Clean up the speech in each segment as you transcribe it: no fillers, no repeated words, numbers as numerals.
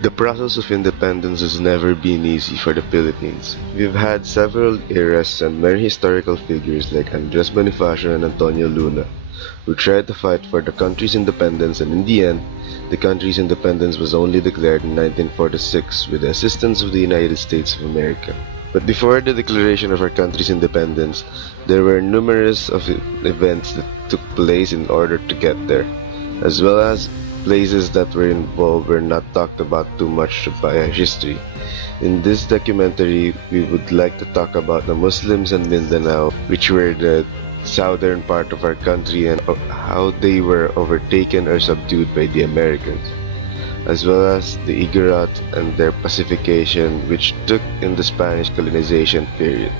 The process of independence has never been easy for the Philippines. We've had several eras and many historical figures like Andres Bonifacio and Antonio Luna who tried to fight for the country's independence, and in the end, the country's independence was only declared in 1946 with the assistance of the United States of America. But before the declaration of our country's independence, there were numerous events that took place in order to get there, as well as places that were involved were not talked about too much by history. In this documentary, we would like to talk about the Muslims in Mindanao, which were the southern part of our country, and how they were overtaken or subdued by the Americans, as well as the Igorot and their pacification, which took in the Spanish colonization period.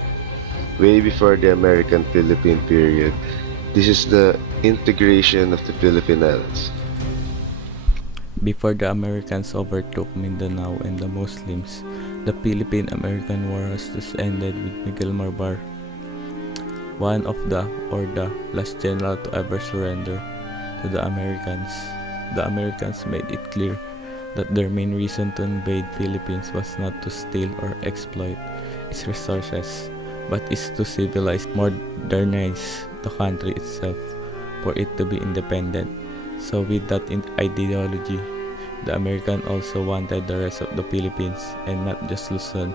Way before the American Philippine period, this is the integration of the Philippine Islands. Before the Americans overtook Mindanao and the Muslims, the Philippine-American War has just ended with Miguel Marbar, one of the last general to ever surrender to the Americans. The Americans made it clear that their main reason to invade Philippines was not to steal or exploit its resources, but is to civilize, modernize the country itself for it to be independent. So with that ideology, the American also wanted the rest of the Philippines, and not just Luzon,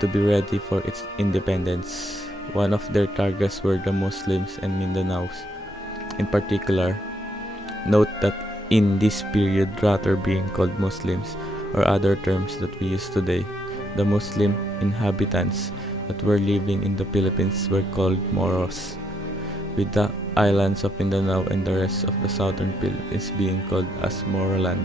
to be ready for its independence. One of their targets were the Muslims and Mindanaos. In particular, note that in this period, rather being called Muslims or other terms that we use today, the Muslim inhabitants that were living in the Philippines were called Moros, with the islands of Mindanao and the rest of the southern Philippines being called as Moroland.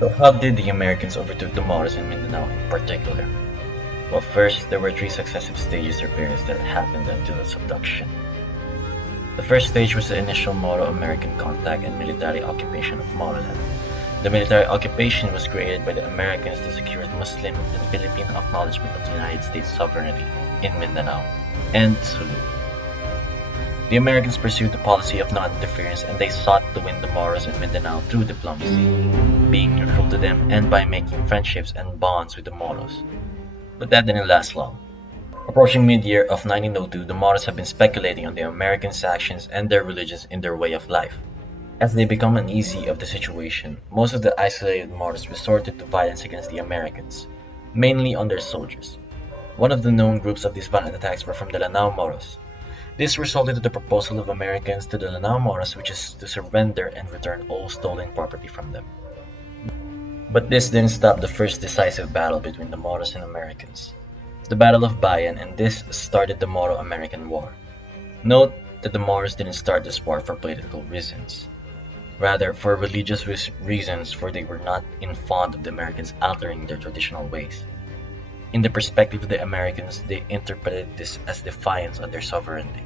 So how did the Americans overtook the Moros in Mindanao in particular? Well, first, there were three successive stages or periods that happened until its abduction. The first stage was the initial Moro-American contact and military occupation of Moroland. The military occupation was created by the Americans to secure Muslim and Philippine acknowledgement of the United States sovereignty in Mindanao and Sulu. The Americans pursued the policy of non-interference, and they sought to win the Moros in Mindanao through diplomacy, being neutral to them and by making friendships and bonds with the Moros. But that didn't last long. Approaching mid-year of 1902, the Moros have been speculating on the Americans' actions and their religions in their way of life. As they become uneasy of the situation, most of the isolated Moros resorted to violence against the Americans, mainly on their soldiers. One of the known groups of these violent attacks were from the Lanao Moros. This resulted in the proposal of Americans to the Lanao Moros, which is to surrender and return all stolen property from them. But this didn't stop the first decisive battle between the Moros and Americans, the Battle of Bayan, and this started the Moro-American War. Note that the Moros didn't start this war for political reasons, rather for religious reasons, for they were not in fond of the Americans altering their traditional ways. In the perspective of the Americans, they interpreted this as defiance of their sovereignty.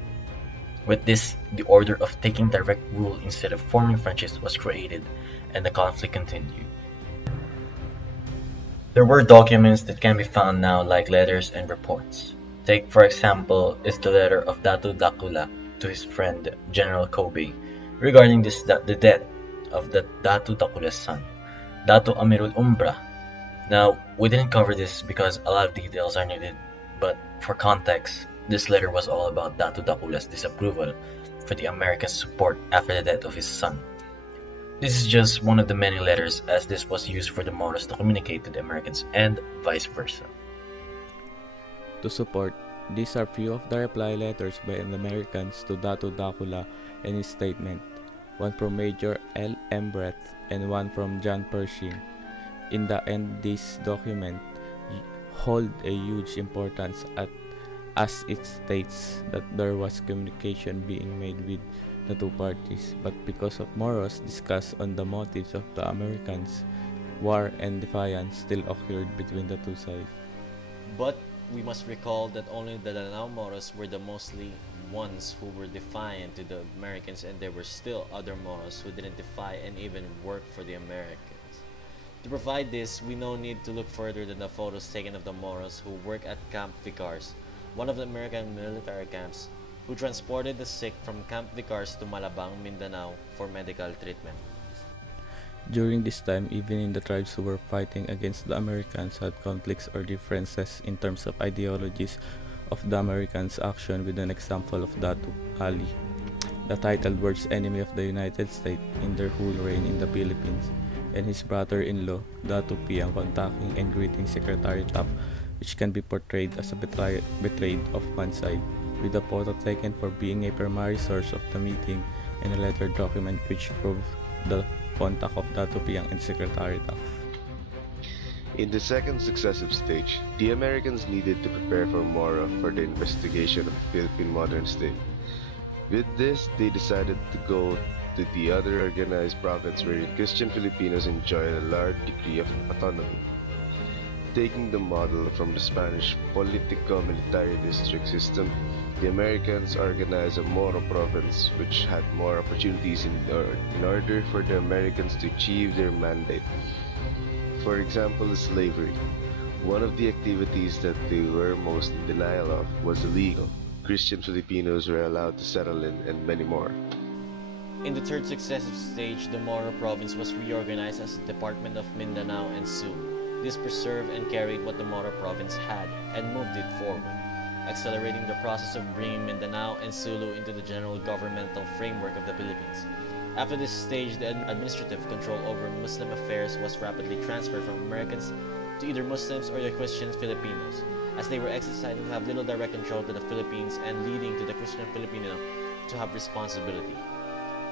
With this, the order of taking direct rule instead of forming friendships was created, and the conflict continued. There were documents that can be found now, like letters and reports. Take, for example, is the letter of Datu Dakula to his friend General Kobe regarding the death of the Datu Dakula's son, Datu Amirul Umbra. Now, we didn't cover this because a lot of details are needed, but for context, this letter was all about Datu Dakula's disapproval for the American support after the death of his son. This is just one of the many letters, as this was used for the Moros to communicate to the Americans and vice versa. To support, these are few of the reply letters by the Americans to Datu Dakula and his statement, one from Major L. M. Brett and one from John Pershing. In the end, this document hold a huge importance as it states that there was communication being made with the two parties, but because of Moros discussed on the motives of the Americans, war and defiance still occurred between the two sides. But we must recall that only the Lanao Moros were the mostly ones who were defiant to the Americans, and there were still other Moros who didn't defy and even work for the Americans. To provide this, we no need to look further than the photos taken of the Moros who work at Camp Vicars, one of the American military camps who transported the sick from Camp Vicars to Malabang, Mindanao for medical treatment. During this time, even in the tribes who were fighting against the Americans had conflicts or differences in terms of ideologies of the Americans' action, with an example of Datu Ali, the titled worst enemy of the United States in their whole reign in the Philippines, and his brother-in-law, Datu Piang, contacting and greeting Secretary Taft, which can be portrayed as a betrayed of one side, with a photo taken for being a primary source of the meeting and a letter document which proves the contact of Datu Piang and Secretary Taft. In the second successive stage, the Americans needed to prepare for Moro for the investigation of the Philippine modern state. With this, they decided to go to the other organized province wherein Christian Filipinos enjoy a large degree of autonomy. Taking the model from the Spanish politico-military district system, the Americans organized a Moro province which had more opportunities in order for the Americans to achieve their mandate. For example, slavery. One of the activities that they were most in denial of was illegal. Christian Filipinos were allowed to settle in, and many more. In the third successive stage, the Moro province was reorganized as the Department of Mindanao and Sulu. This preserved and carried what the Moro province had and moved it forward, accelerating the process of bringing Mindanao and Sulu into the general governmental framework of the Philippines. After this stage, the administrative control over Muslim affairs was rapidly transferred from Americans to either Muslims or the Christian Filipinos, as they were exercising to have little direct control to the Philippines and leading to the Christian Filipino to have responsibility.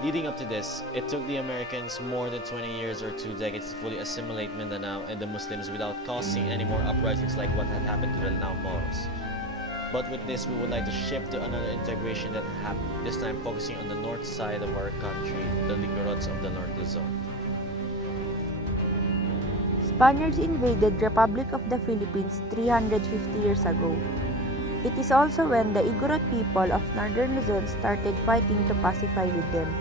Leading up to this, it took the Americans more than 20 years or 2 decades to fully assimilate Mindanao and the Muslims without causing any more uprisings like what had happened to the now Moros. But with this, we would like to shift to another integration that happened, this time focusing on the north side of our country, the Ligorots of the North Luzon. Spaniards invaded Republic of the Philippines 350 years ago. It is also when the Igorot people of northern Luzon started fighting to pacify with them.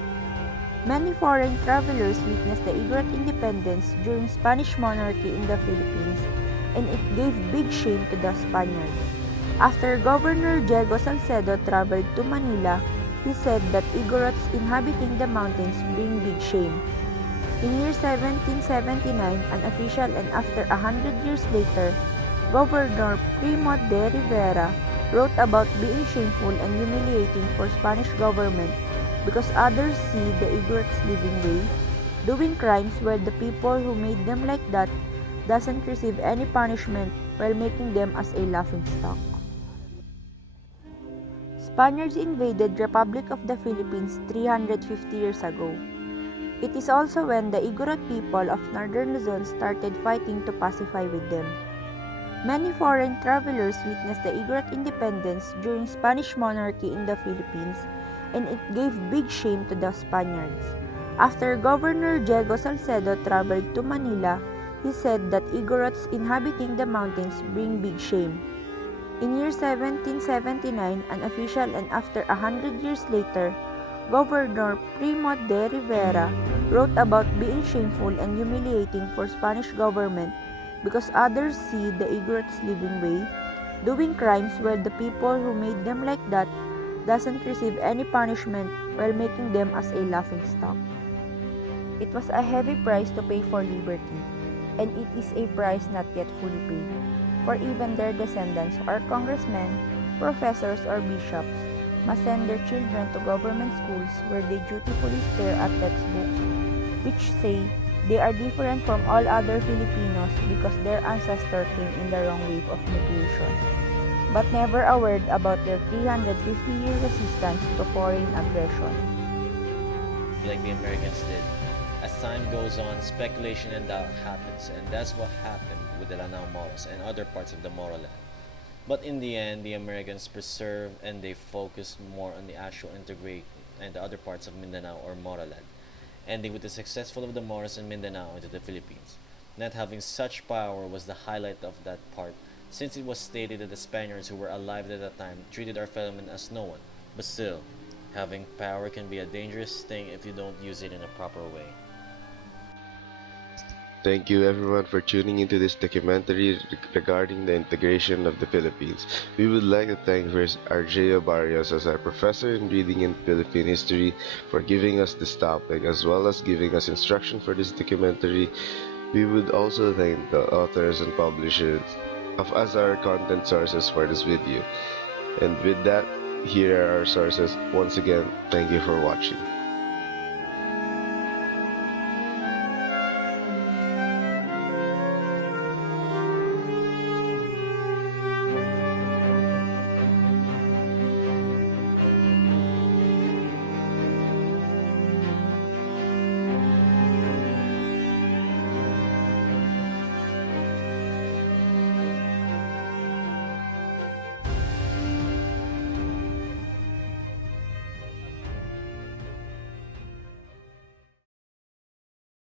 Many foreign travelers witnessed the Igorot independence during Spanish monarchy in the Philippines, and it gave big shame to the Spaniards. After Governor Diego Salcedo traveled to Manila, he said that Igorots inhabiting the mountains bring big shame. In year 1779, an official, and after 100 years later, Governor Primo de Rivera wrote about being shameful and humiliating for Spanish government because others see the Igorots living way, doing crimes where the people who made them like that doesn't receive any punishment while making them as a laughingstock. Spaniards invaded Republic of the Philippines 350 years ago. It is also when the Igorot people of northern Luzon started fighting to pacify with them. Many foreign travelers witnessed the Igorot independence during Spanish monarchy in the Philippines, and it gave big shame to the Spaniards. After Governor Diego Salcedo traveled to Manila, he said that Igorots inhabiting the mountains bring big shame. In year 1779, an official, and after 100 years later, Governor Primo de Rivera wrote about being shameful and humiliating for Spanish government because others see the Igorots living way, doing crimes where the people who made them like that doesn't receive any punishment while making them as a laughingstock. It was a heavy price to pay for liberty, and it is a price not yet fully paid, for even their descendants or congressmen, professors, or bishops must send their children to government schools where they dutifully stare at textbooks which say they are different from all other Filipinos because their ancestor came in the wrong wave of migration, but never a word about their 350-year resistance to foreign aggression. Like the Americans did. As time goes on, speculation and doubt happens, and that's what happened with the Lanao Moros and other parts of the Moro land. But in the end, the Americans preserved and they focused more on the actual integration and the other parts of Mindanao or Moro land, ending with the successful of the Moros in Mindanao into the Philippines. Not having such power was the highlight of that part, since it was stated that the Spaniards who were alive at that time treated our fellow men as no one. But still, having power can be a dangerous thing if you don't use it in a proper way. Thank you everyone for tuning into this documentary regarding the integration of the Philippines. We would like to thank first Argeo Barrios as our professor in reading and Philippine history for giving us this topic as well as giving us instruction for this documentary. We would also thank the authors and publishers of as our content sources for this video. And with that, here are our sources. Once again, thank you for watching.